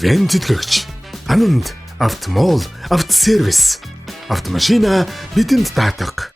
ивент тэтгэгч Ананд автомол автосервис автомашина бидэнд даатах.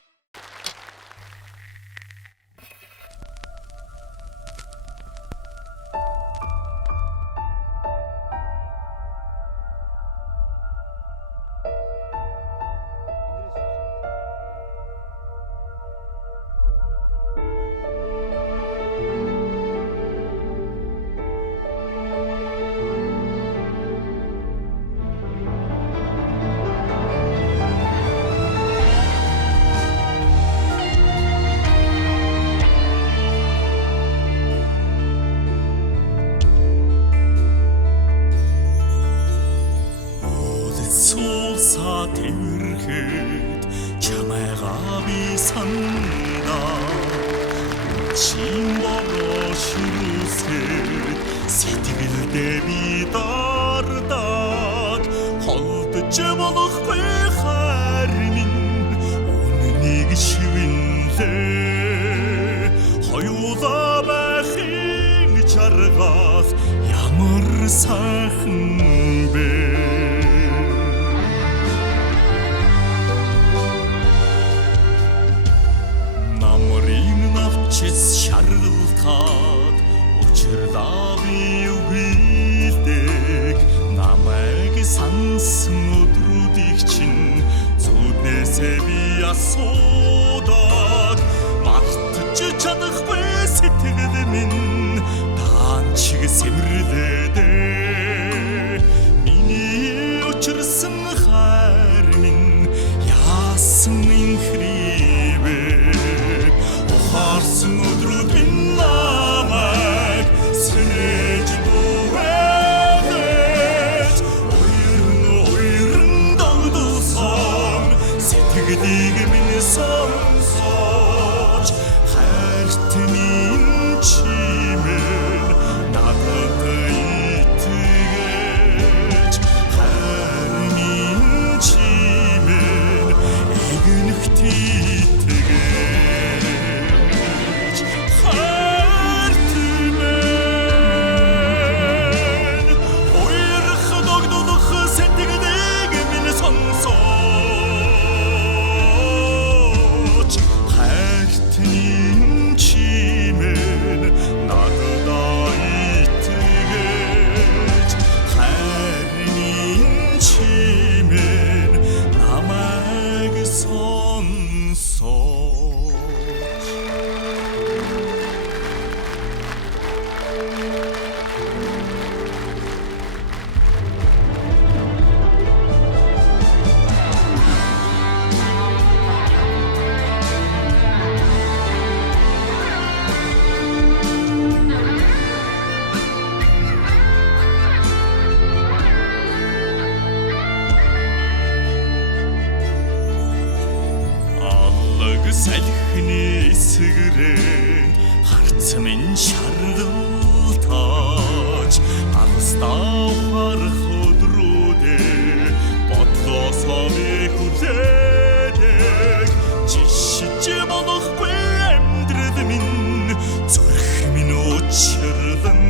Суулсаа тэрхэд чамайгаа би санда чин бороо ширүүсэд сэтгэлдээ би дардаг холдож болохгүй хайр минь үнэнийг шивнэлээ хоёулаа байхын чаргаас ямар сайхан бэ. Шарлтаад учирлаа би үгэлдэг намайг сансан өдрүүдийг чинь зүуднээсээ би асуудаг мартаж чадахгүй сэтгэл минь даан чиг сэмэрлээдээ миний учирсан хайр минь яасан инхривэ ухаарсан өдрүүд минь намайг сэрэж бүвэдэж уйрн догдсон сэтгэлийг минь сонсож хайртны чимээ надад итгэж хайрны чимээ эгнэгт салхины эсгэрэн харц минь шаргалтаач алстаа харах өдрүүдээ бодлосоо би хүлээдэг жишиж болохгүй амьдрал минь зүрх минь учирлан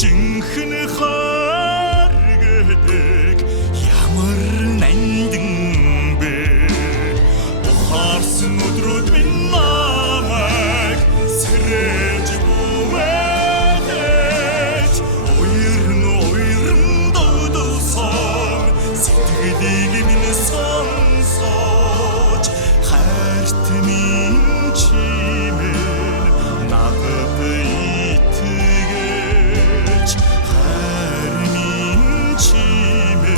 жинхэнэ хайр гэдэг ямар нандин Харсан өдрүүд минь намайг сэрэж бүвэдэж уйрн догдсон сэтгэлийг минь сонсож хайртны чимээ надад итгэж хайрны чимээ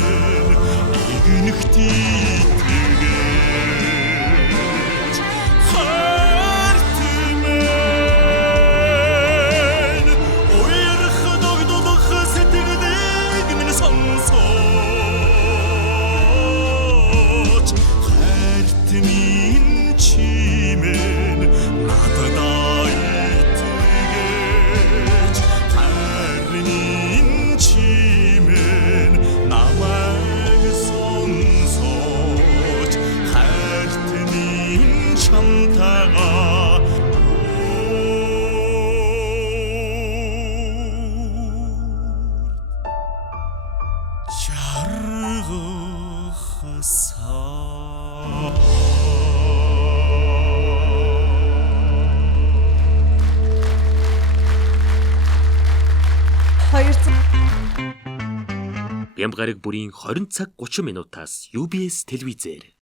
дуусан. Бямб гараг бүрийн 20 цаг 30 минутаас UBS телевизээр